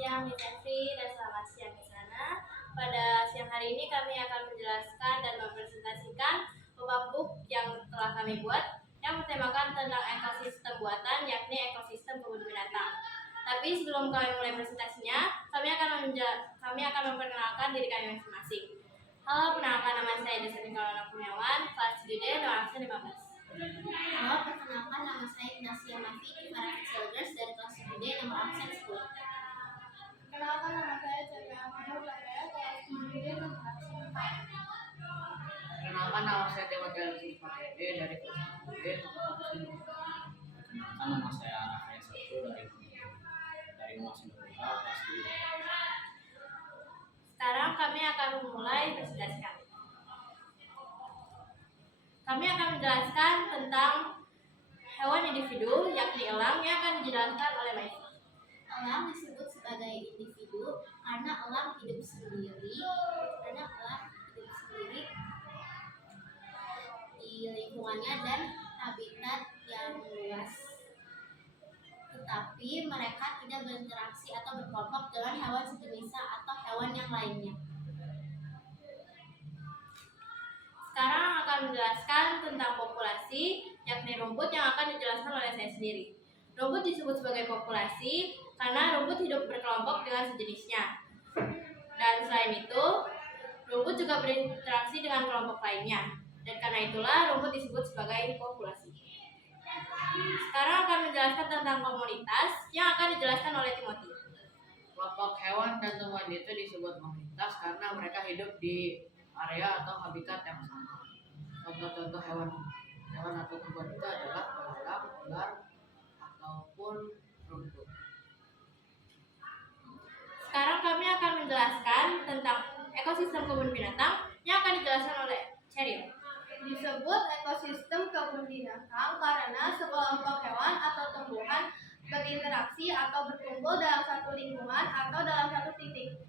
siang Miss Evi dan selamat siang di sana. Pada siang hari ini kami akan menjelaskan dan mempresentasikan pop-up book yang telah kami buat yang bertemakan tentang ekosistem buatan, yakni ekosistem kebun binatang. Tapi sebelum kami mulai presentasinya, kami akan memperkenalkan diri kami masing-masing. Halo, perkenalkan nama saya Desani Kalona Kurniawan, kelas 7D, nomor absen 15. Halo, perkenalkan nama saya Ignacia Mafi, para Girls dari kelas 1D nomor absen 10. Perkenalkan nama saya Celia Amador Lapea, kelas 7D nomor absen 4. Perkenalkan nama saya Timothy Alexis Pakede dari kelas 1D nomor absen 2. Perkenalkan nama saya Rafael Sabtu dari nomor absen 2 kelas 7. Sekarang kami akan memulai presentasi kami. Kami akan menjelaskan tentang hewan individu, yakni elang, yang akan dijelaskan oleh Maifi. Elang disebut sebagai individu karena elang hidup sendiri di lingkungannya dan habitat yang luas. Tetapi mereka tidak berinteraksi atau berkelompok dengan hewan sejenisnya atau hewan yang lainnya. Sekarang akan menjelaskan tentang populasi, yakni rumput, yang akan dijelaskan oleh saya sendiri. Rumput disebut sebagai populasi karena rumput hidup berkelompok dengan sejenisnya. Dan selain itu, rumput juga berinteraksi dengan kelompok lainnya. Dan karena itulah rumput disebut sebagai populasi. Sekarang akan menjelaskan tentang komunitas yang akan dijelaskan oleh Timothy. Kelompok hewan dan tumbuhan itu disebut komunitas karena mereka hidup di area atau habitat yang sama. Contoh-contoh hewan atau tumbuhan itu adalah belalang, ular, ataupun rumput. Sekarang kami akan menjelaskan tentang ekosistem kebun binatang yang akan dijelaskan oleh Cheryl. Disebut ekosistem kebun binatang karena sekelompok hewan atau tumbuhan berinteraksi atau berkumpul dalam satu lingkungan atau dalam satu titik.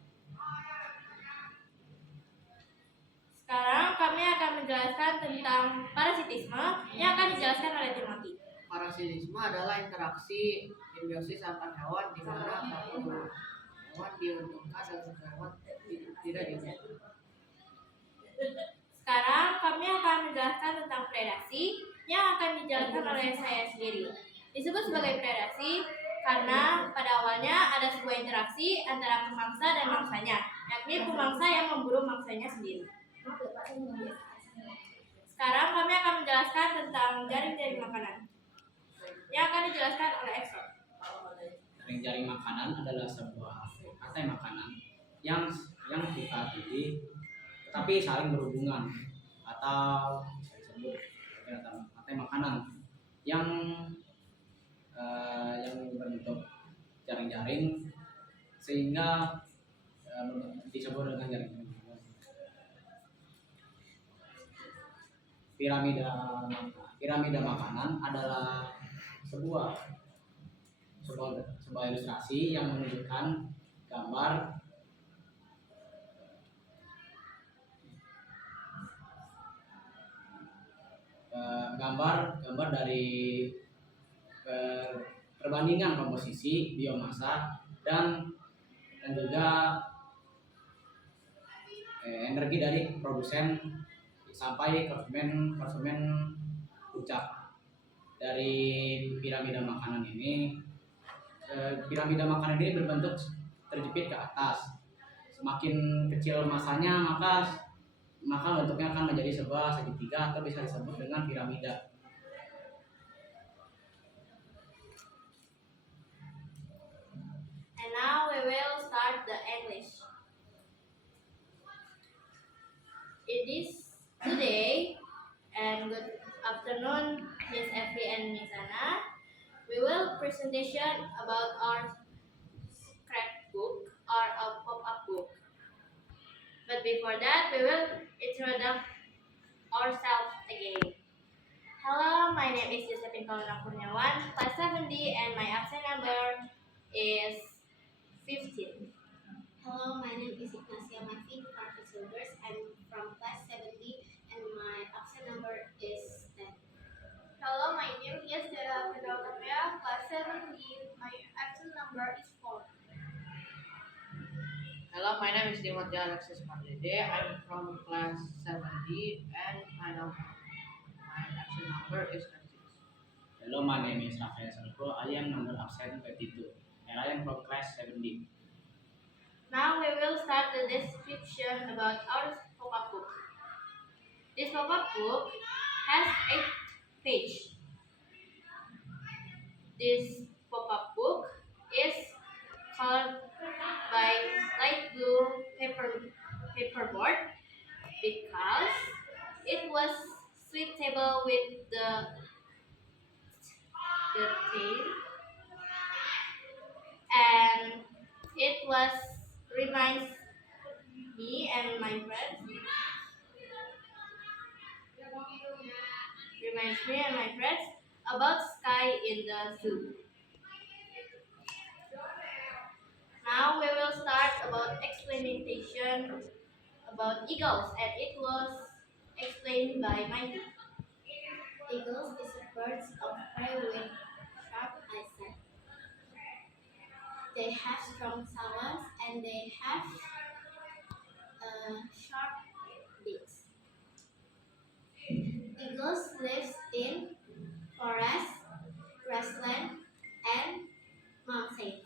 Sekarang kami akan menjelaskan tentang parasitisme yang akan dijelaskan oleh Timothy. Parasitisme adalah interaksi simbiosis antar hewan di mana satu hewan diuntungkan dan satu hewan tidak diuntungkan. Sekarang kami akan menjelaskan tentang predasi yang akan dijelaskan oleh saya sendiri. Disebut sebagai predasi karena pada awalnya ada sebuah interaksi antara pemangsa dan mangsanya, yakni pemangsa yang memburu mangsanya sendiri. Sekarang kami akan menjelaskan tentang jaring-jaring makanan yang akan dijelaskan oleh Exxon. Jaring-jaring makanan adalah sebuah rantai makanan yang kita pilih tetapi saling berhubungan atau disebut rantai makanan yang berbentuk jaring-jaring sehingga disebut dengan jaring. Piramida makanan adalah sebuah ilustrasi yang menunjukkan gambar dari perbandingan komposisi biomasa dan juga energi dari produsen sampai konsumen puncak dari piramida makanan ini. Piramida makanan ini berbentuk terjepit ke atas. Semakin kecil masanya maka bentuknya akan menjadi sebuah segitiga atau bisa disebut dengan piramida. And now we will start the English. It is today and good afternoon, Miss Effie and Miss Anna. We will presentation about our scrapbook or a pop-up book. But before that, we will introduce ourselves again. Hello, my name is Josephine Kalona Kurniawan, class 7D, and my absent number is 15. Hello, my name is Ignacia Mafi, para Girls. I'm from class 7D and my absent number is 10. Hello, my name is Celia Amador Lapea, class 7D. My absent number is 4. Hello, my name is Timothy Alexis Pardede. I'm from class 7D and my action number is 26. Hello, my name is Rafael Salko. I am number absent 22, and I am from class 7D. Now we will start the description about our pop-up book. This pop-up book has 8 pages. This pop-up book is colored by light blue paperboard because it was suitable with the theme, and it was reminds me and my friends about sky in the zoo. Now we will start about explanation about eagles, and it was explained by Mikey. Eagles is a bird of prey with sharp eyesight. They have strong talons and they have sharp beaks. Eagles live in forests, grassland, and mountains.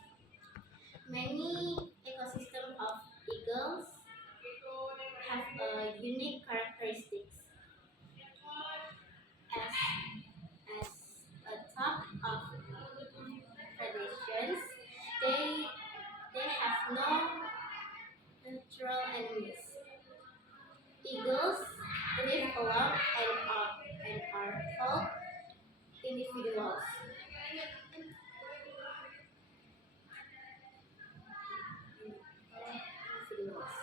Many ecosystems of eagles have unique characteristics. As a top of predations, they have no natural enemies. Eagles live alone and are called individuals. Individuals.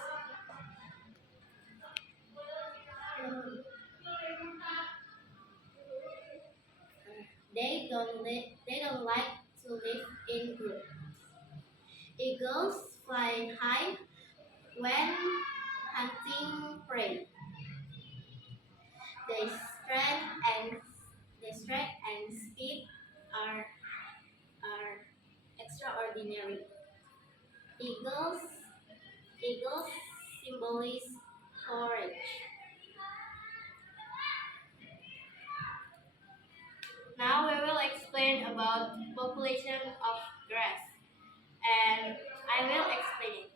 They don't like to live in groups. Eagles fly high when hunting prey. Their strength and speed are extraordinary. Eagles symbolize courage. Now we will explain about population of grass, and I will explain it.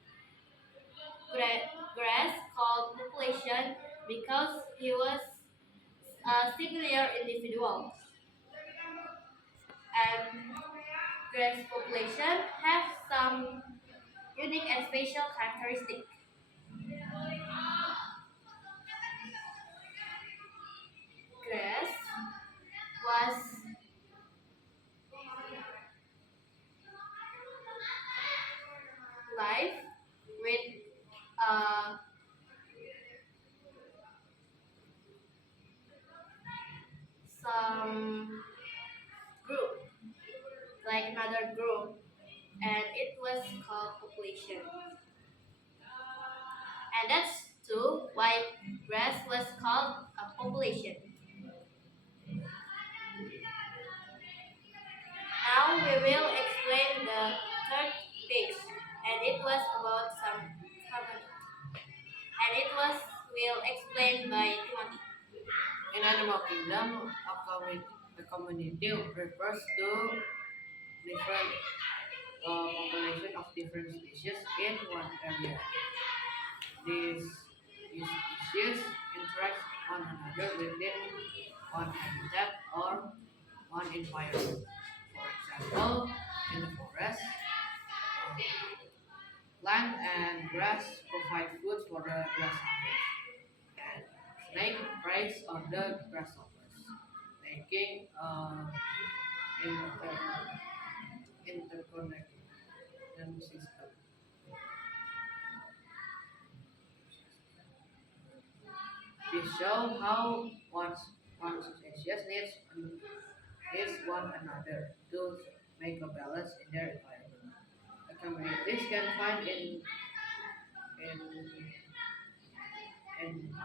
Grass called population because he was a singular individual, and grass population have some unique and special characteristics. Grass was live with some group, like another group, and it was called population. And that's too why grass was called a population. Now we will explain the third page, and it was about some common, and it was will explained by Timothy. In animal kingdom, a community refers to different population of different species in one area. These species interact one another within one habitat or one environment. For example, in the forest, plant and grass provide food for the grasshoppers, and snake preys on the grasshoppers, making interconnected system. This show how one species needs one another to make a balance in their environment. The communities can find in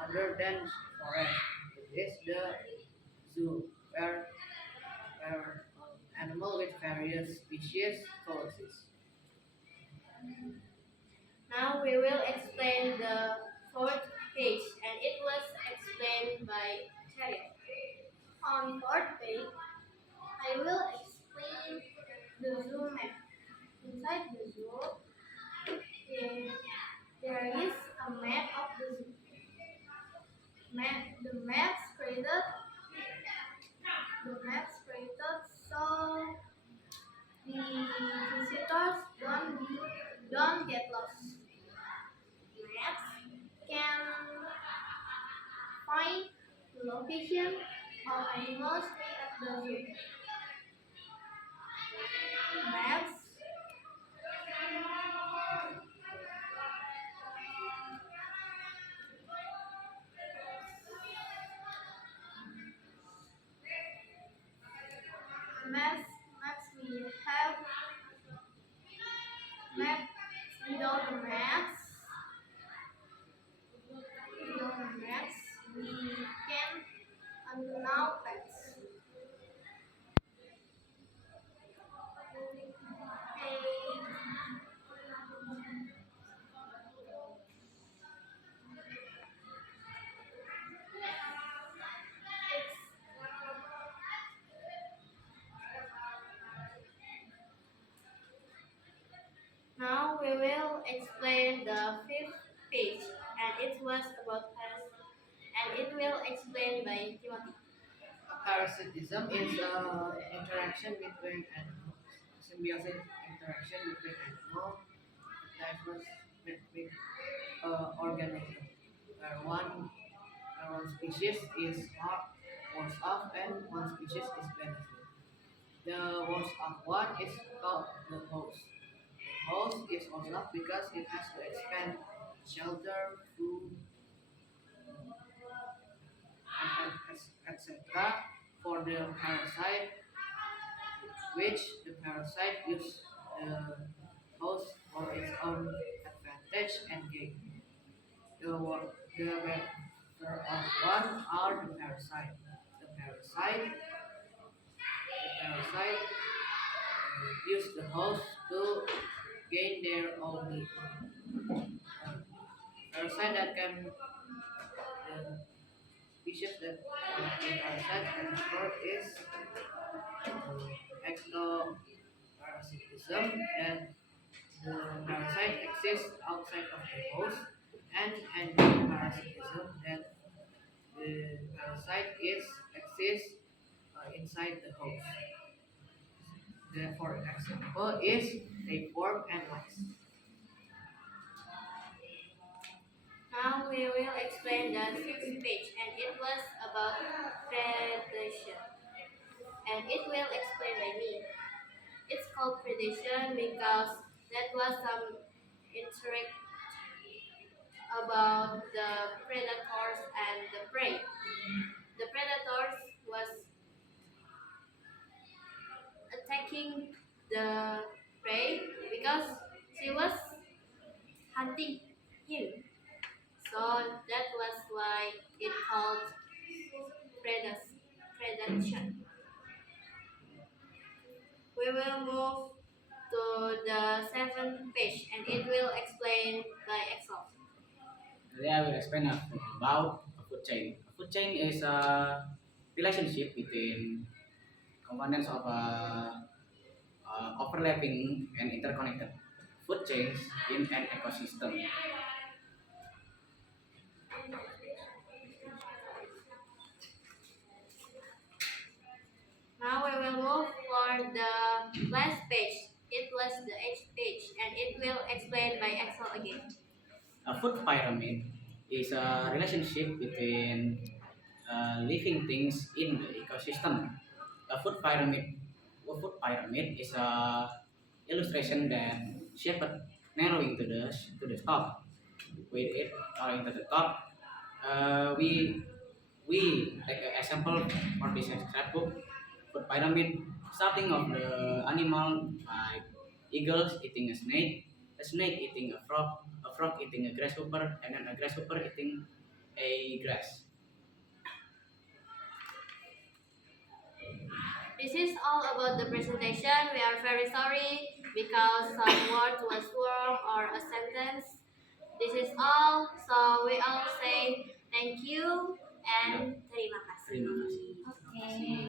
other than forest. It is the zoo where animal with various species coexist. Now Now we will explain the fourth page, and it was explained by Chariot. On fourth page, I will explain the zoo map. Inside the zoo, there is a map of the zoo. The maps created so the visitors don't get lost. Maps can find the location of animals at the zoo. Maps maps without the maps we can now pets. Now we will explain the fifth page, and it was about parasitism, and it will explain by Timothy. Parasitism is interaction between animals, symbiotic interaction between animals, diverse between organisms, where one species is worse off and one species is benefit. The worst off one is called the host. The host is worse off because it has to expand shelter, food, and etc. for the parasite, which the parasite use the host for its own advantage and gain. The better of one are the parasite. The parasite use the host to gain their own need. Parasite that can the species that the parasite can spread is ectoparasitism, that the parasite exists outside of the host, and endoparasitism, that the parasite exists inside the host. For example, is tapeworm and lice. Now we will explain the sixth page, and it was about predation, and it will explain by me. It's called predation because that was some interact about the predators and the prey. The predators was attacking the prey because she was hunting him. So that was why it called predation. We will move to the seventh page, and it will explain by Excel. Today I will explain about a food chain. A food chain is a relationship between components of overlapping and interconnected food chains in an ecosystem. Now we will move for the last page. It was the eighth page, and it will explain by Excel again. A food pyramid is a relationship between living things in the ecosystem. A food pyramid is a illustration that shaped narrowing to the top. With it narrowing to the top, we take an example for this scrapbook. Food pyramid, starting of the animal like eagles eating a snake eating a frog eating a grasshopper, and then a grasshopper eating a grass. This is all about the presentation. We are very sorry because some word was wrong or a sentence So we all say thank you and